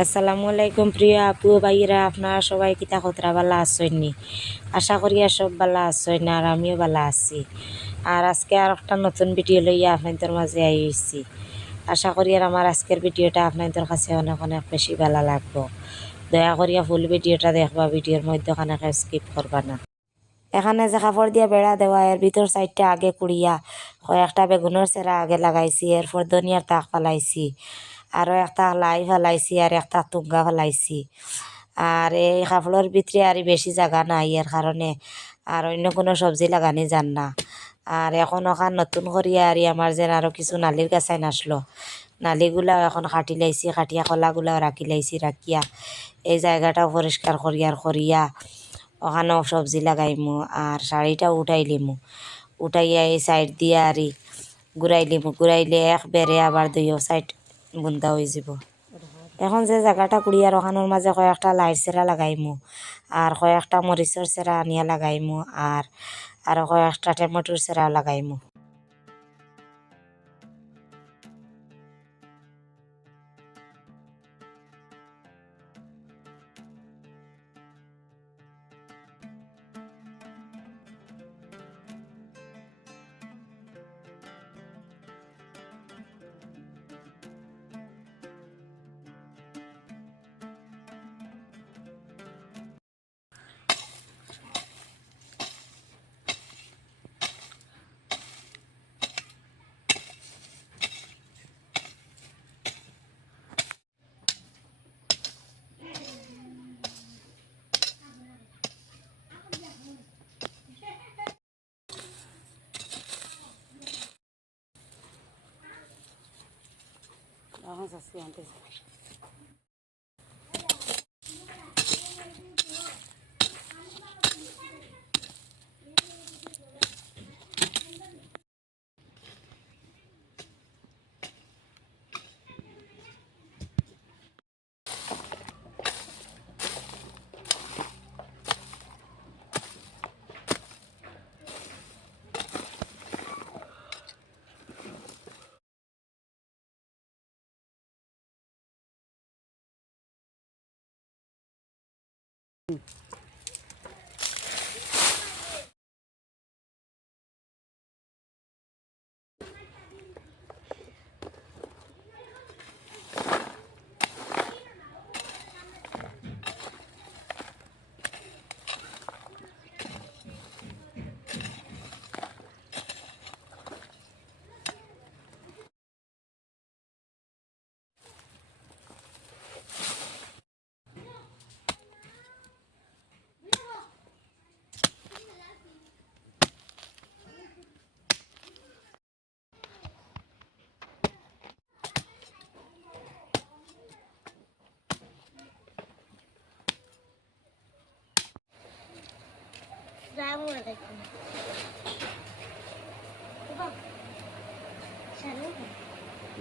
আসসালামু আলাইকুম প্রিয় আপু ভাইরা আপনারা সবাই কিতা খতরা বালা আসছেননি আশা করি সব বালা আসছেন আর আমিও বালা আছি। আর আজকে আর একটা নতুন ভিডিও লইয়া আপনাদের মাঝে আইছি। আশা করি আর আমার আজকের ভিডিওটা আপনাদের কাছে অনেক অনেক বেশি ভালো লাগবো। দয়া করিয়া ফুল ভিডিওটা দেখবা, ভিডিওর মধ্যে খানে স্কিপ করবা না। এখানে যে কাপড় দিয়ে বেড়া দেওয়া, এর ভিতর সাইডটা আগে কুড়িয়া কয়েকটা বেগুনের সেরা আগে লাগাইছি, এরপর ধনিয়ার তাক ফালাইছি। আরও একটা লাই ফেলাইছি আর একটা তুঙ্গা ফেলাইছি। আর এই কাপড়ের ভিতরে আর বেশি জায়গা নাই এর কারণে আর অন্য কোনো সবজি লাগানি যান না। আর এখন ওখান নতুন করিয়া আর আমার যেন আরও কিছু নালির গাছাই নাসলো নালিগুলাও এখন কাটি লাইছি কাটিয়া কলাগুলাও রাখি লাইছি রাখিয়া এই জায়গাটাও পরিষ্কার করিয়ার করিয়া ওখানেও সবজি লাগাইমু আর শাড়িটাও উঠাই লিমু। উঠাইয়া এই সাইড দিয়ে আরি ঘুরাই লিমু। ঘুরাইলে এক বেড়ে আবার দুইও সাইড বুন্দা হয়ে যাব। এখন যে জায়গাটা কুড়িয়ার ওখানোর মাঝে কয়েকটা লাইট সেরা লাগাইমু আর কয়েকটা মরিচর সেরা আনিয়া লাগাইমু আর আরও কয়েকটা টমেটোর সেরা লাগাইমু Vamos así antes.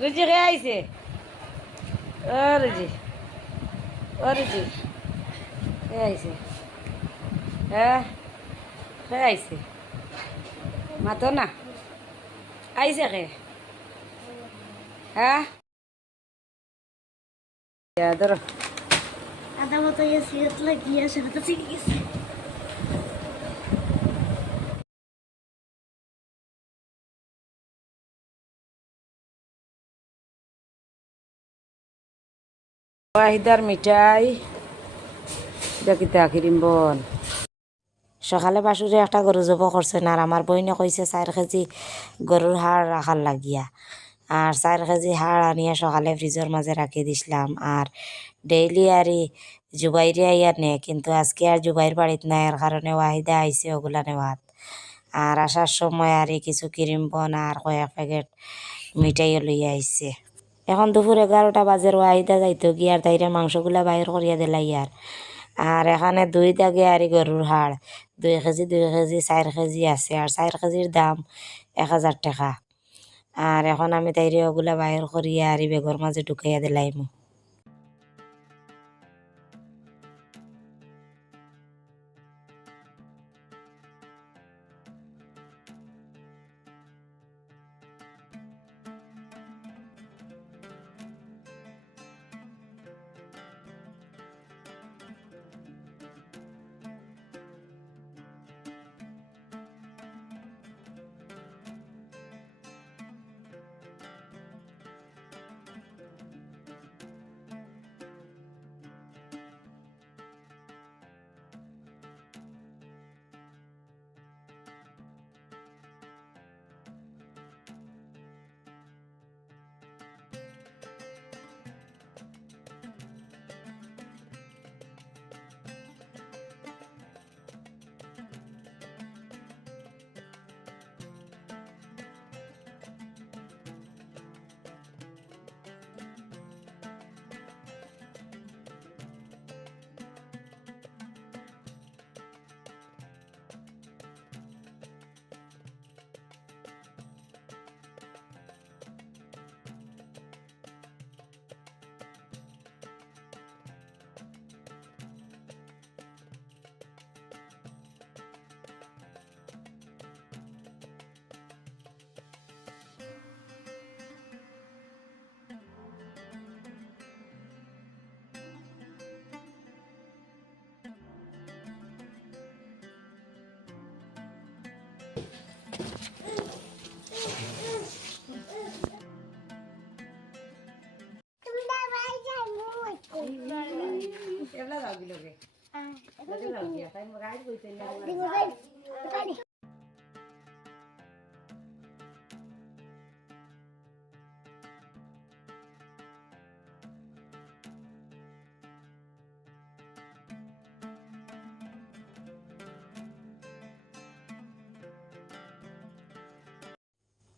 রুজি খেয়ে আইছে ও রুজি ও রুজি খেয়ে আইছে হ্যাঁ খেয়ে আইছে মাতো না আইছে খে হ্যাঁ ধরো আদা মতো ইয়ে সিরিয়াস লাগিয়ে সেটা তো ঠিক গেছে ওয়াহিদার মিঠাই। দেখিতে আখিরিম বল। সকালে বাসুরে একটা গরু জব করছেন আর আমার বইনে কইছে চার কেজি গরুর হাড় রাখার লাগিয়া। আর চার কেজি হাড় আনিয়া সকালে ফ্রিজের মাঝে রাখি দিছিলাম। আর ডেইলি আরই জুবাইরে আইয়া নে, কিন্তু আজকে আর জুবাইর বাড়িত নাই এর কারণে ওয়াহিদা আইছে ওগুলা নেওয়াত। আর আসার সময় আর কিছু ক্রিম বন আর কয়েক প্যাকেট মিঠাইও লইয়া আইছে এখন দুপুর এগারোটা বাজের আইদা যাইতো গিয়ার তাইরে মাংসগুলা বাইর করিয়া দিলাই আর আর এখানে দুই দাগে আর গরুর হাড়, দুই কেজি দুই কেজি চার কেজি আছে আর চার কেজির দাম এক হাজার টাকা। আর এখন আমি তাইরে ওগুলা বাইর করিয়া আর বেগর মাঝে ঢুকাইয়া দিলাইমু।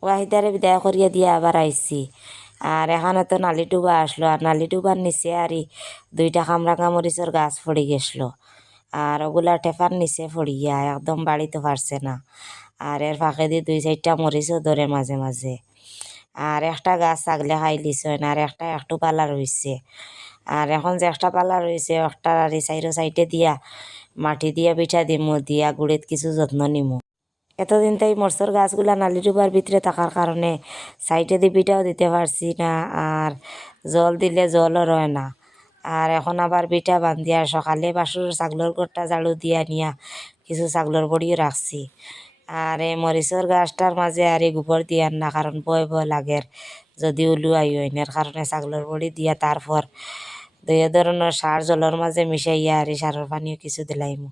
ওয়াহিদারে বিদায় করিয়া দিয়ে আবার আইছি। আর এখানে তো নালি ডুবা আসলো আর নালি ডুবার নিচে আর দুইটা কামরাঙা মরিচের গাছ পড়ে গেছিল আর ওগুলা টেফার নিচে পড়িয়া একদম বাড়িতে পারছে না। আর এর ফাঁকে দিয়ে দুই চারটা মরিচও ধরে মাঝে মাঝে। আর একটা গাছ ছাগলে খাই লিছে আর একটা একটু পালা রয়েছে আর এখন যে একটা পালা রয়েছে একটা আর সাইডো সাইডে দিয়া, মাটি দিয়া পিঠা দিমু, দিয়া গুড়িত কিছু যত্ন নিমু। এতদিন তাই মরসর গাছগুলা নালি ডুবার ভিতরে থাকার কারণে, সাইডে দিয়ে পিঠাও দিতে পারছি না, আর জল দিলে জলও রয় না। আর এখন আবার পিঠা বান্ধিয়া সকালে বাসুর ছাগলের গোটা ঝাড়ু দিয়া নিয়া, কিছু ছাগলের বড়িও রাখছি আর এই মরিচর গাছটার মাঝে আর এই গোবর দিয়ার না কারণ বয় বয় লাগে যদি উলু আই এর কারণে ছাগলের বড়ি দিয়া তারপর দুই ধরনের সার জলের মাঝে মিশাইয়া আর সারের পানিও কিছু দিলাইমু।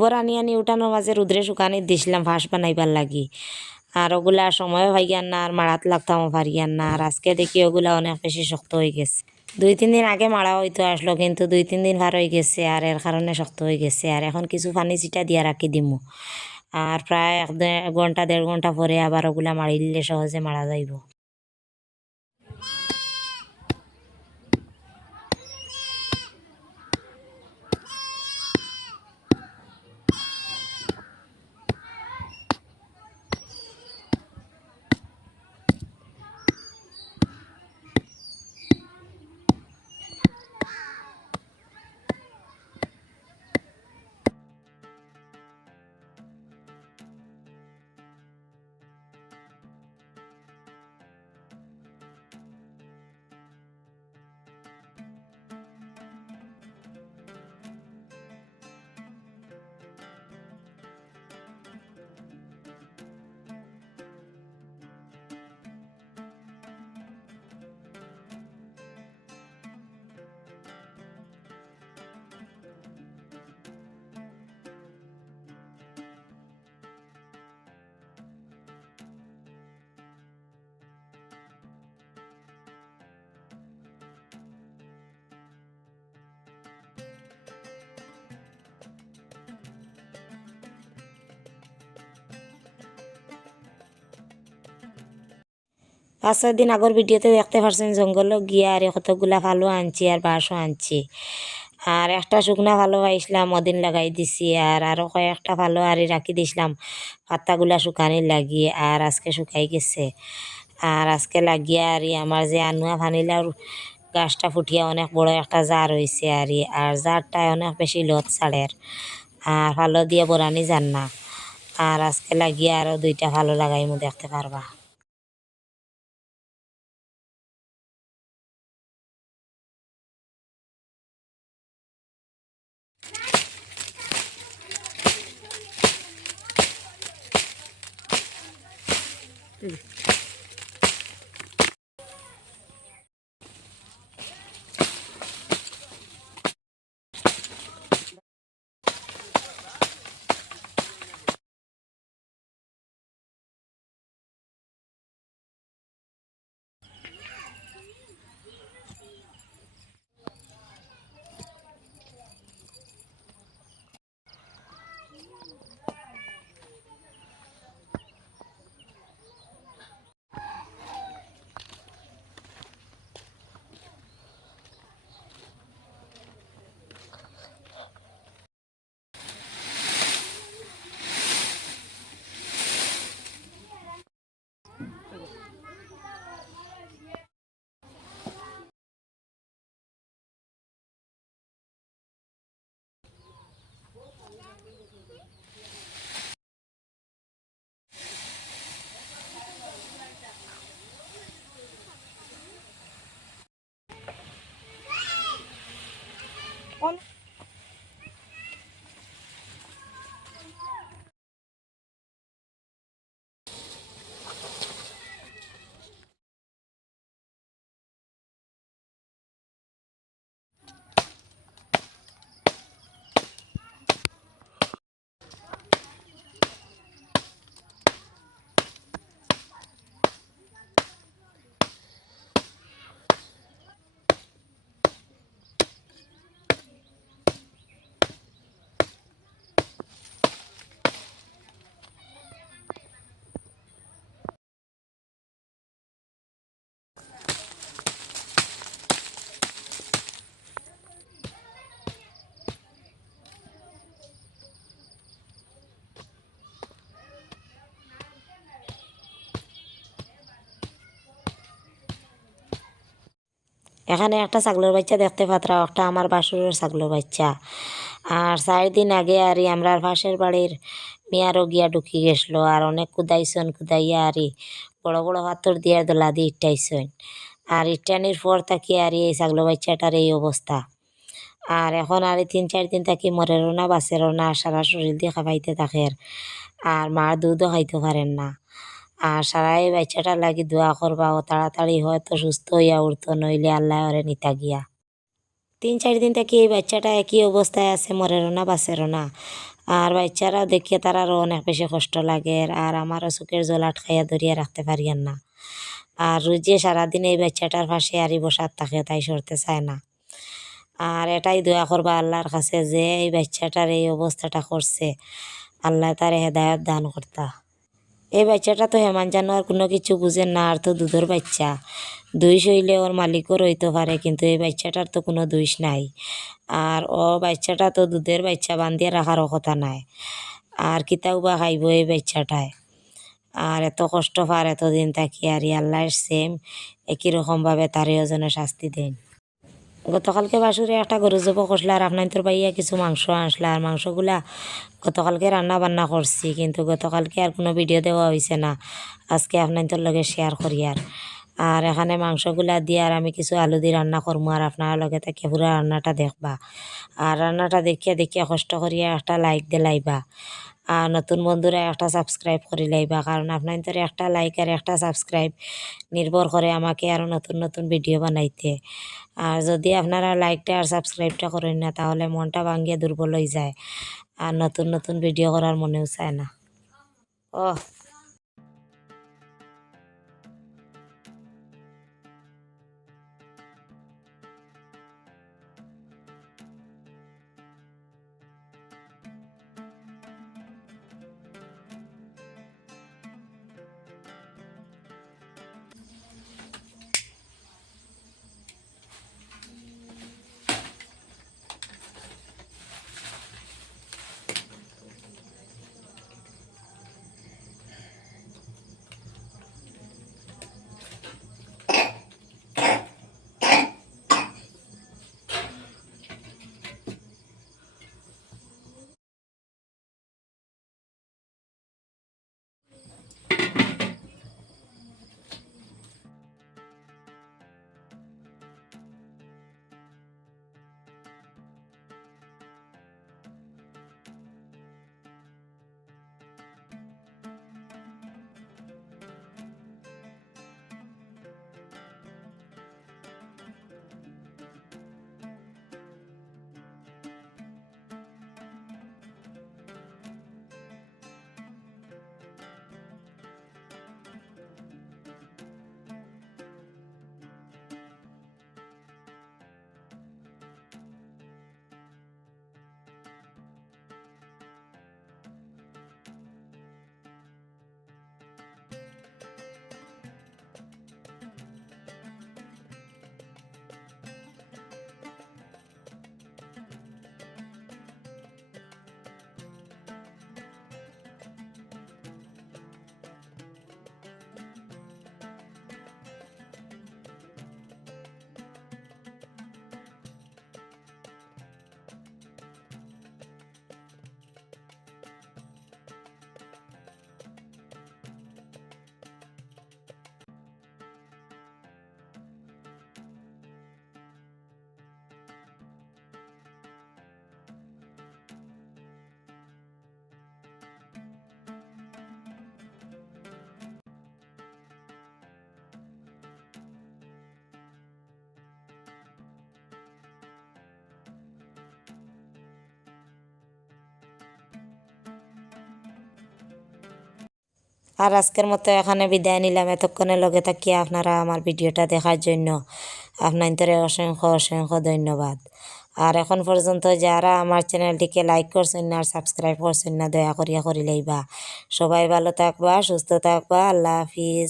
গোবর আনি আনি উঠানোর মাঝে রুদ্রে শুকানি দিছিলাম ফাঁস বানাইবার লাগি। আর ওগুলা সময় ভাইয়ান না, আর মারাত লাগতাম পারিয়ান না। আর আজকে দেখি ওগুলা অনেক বেশি শক্ত হয়ে গেছে। দুই তিন দিন আগে মারা হইতো আসলো, কিন্তু দুই তিন দিন ভার হয়ে গেছে, আর এর কারণে শক্ত হয়ে গেছে। আর এখন কিছু পানি চিটা দিয়া রাখি দিমু। আর প্রায় এক ঘণ্টা, দেড় ঘণ্টা পরে আবার ওগুলা মারি দিলে সহজে মারা যাইব। পাঁচ ছয় দিন আগর ভিডিওতে দেখতে পারছেন জঙ্গলও গিয়া আর কতগুলা ভালো আনছি আর বাঁশও আনছি। আর একটা শুকনা ভালো পাইছিলাম ওদিন লাগাই দিছি আর আরও কয়েকটা ভালো আরি রাখি দিছিলাম, পাতাগুলা শুকানি লাগিয়ে আর আজকে শুকাই গেছে। আর আজকে লাগিয়ে আর আমার যে আনুয়া ভানিলার গাছটা ফুটিয়া অনেক বড় একটা জার হয়েছে আর আর জারটায় অনেক বেশি লত ছাড়ের। আর ভালো দিয়ে বরানি যান না। আর আজকে লাগিয়ে আরও দুইটা ভালো লাগাই লাগাইমু, দেখতে পারবা। 这 এখানে একটা ছাগলের বাচ্চা দেখতে পাত্রা, একটা আমার বাসুরের ছাগলের বাচ্চা। আর চার দিন আগে আর আমরা পাশের বাড়ির মেয়ারও গিয়া ঢুকি গেছিল, আর অনেক কুদাইছন, কুদাইয়া আরি বড় বড় পাথর দিয়া দোলা দিয়ে ইটাইছন। আর ইটানির পর থাকি আর এই ছাগলের বাচ্চাটার এই অবস্থা। আর এখন আর তিন চার দিন থাকি মরেরও না, বাঁচেরও না, সারা শরীর দিয়ে খাবাইতে থাকে আর মার দুধও খাইতে পারেন না। আর সারাই বাচ্চাটা লাগি দোয়া করবা ও তাড়াতাড়ি হয়তো সুস্থ হইয়া উঠতো, নইলে আল্লাহ ওরে নিতা গিয়া। তিন চার দিন থেকে এই বাচ্চাটা একই অবস্থায় আছে, মরেরও না, বাঁচেরও না। আর বাচ্চারাও দেখিয়ে তারারও অনেক বেশি কষ্ট লাগে আর আমারও চোখের জল আটকাইয়া ধরিয়া রাখতে পারিয়ান না। আর রুজিয়ে সারাদিন এই বাচ্চাটার পাশে আরি বসার থাকে তাই সরতে চায় না। আর এটাই দোয়া করবা আল্লাহর কাছে যে এই বাচ্চাটার এই অবস্থাটা করছে, আল্লাহ তার হেদায়ত দান করতা। এই বাচ্চাটা তো হেমান জানো আর কোনো কিছু বুঝে না, আর তো দুধের বাচ্চা। দুইশ হইলে ওর মালিকও রইতে পারে, কিন্তু এই বাচ্চাটার তো কোনো দুইশ নাই। আর ও বাচ্চাটা তো দুধের বাচ্চা বান্ধিয়ে রাখারও কথা নাই। আর কিতাও বা খাইব এই বাচ্চাটায়। আর এত কষ্ট পার এতদিন থাকি আর আল্লাহর সেম একই রকমভাবে তারেও যেন শাস্তি দেন। গতকালকে বাসুরে একটা গরু জব করছিল আর আপনার তোর বাইয়া কিছু মাংস আনছিল আর মাংসগুলা গতকালকে রান্না বান্না করছি, কিন্তু গতকালকে আর কোনো ভিডিও দেওয়া হয়েছে না। আজকে আপনার তোর লগে শেয়ার করি আর। আর এখানে মাংসগুলা দিয়ে আর আমি কিছু আলু দিয়ে রান্না করব আর আপনার লগে তাকে পুরো রান্নাটা দেখবা। আর রান্নাটা দেখিয়া দেখিয়া কষ্ট করিয়া একটা লাইক দিয়ে লাইবা আর নতুন বন্ধুরা একটা সাবস্ক্রাইব করে লাইবা, কারণ আপনার একটা লাইক আর একটা সাবস্ক্রাইব নির্ভর করে আমাকে আরও নতুন নতুন ভিডিও বানাইতে। আর যদি আপনারা লাইকটা আর সাবস্ক্রাইবটা করেন না, তাহলে মনটা ভাঙিয়ে দুর্বল হয়ে যায়। আর নতুন নতুন ভিডিও করার মনেও চায় না। ও আর আজকের মতো এখানে বিদায় নিলাম। এতক্ষণে লগে থাকিয়া আপনারা আমার ভিডিওটা দেখার জন্য। আপনাদের অসংখ্য অসংখ্য ধন্যবাদ। আর এখন পর্যন্ত যারা আমার চ্যানেলটিকে লাইক করছেন না, আর সাবস্ক্রাইব করছেন না, দয়া করিয়া করি লইবা সবাই ভালো থাকবা, সুস্থ থাকবা। আল্লাহ হাফিজ।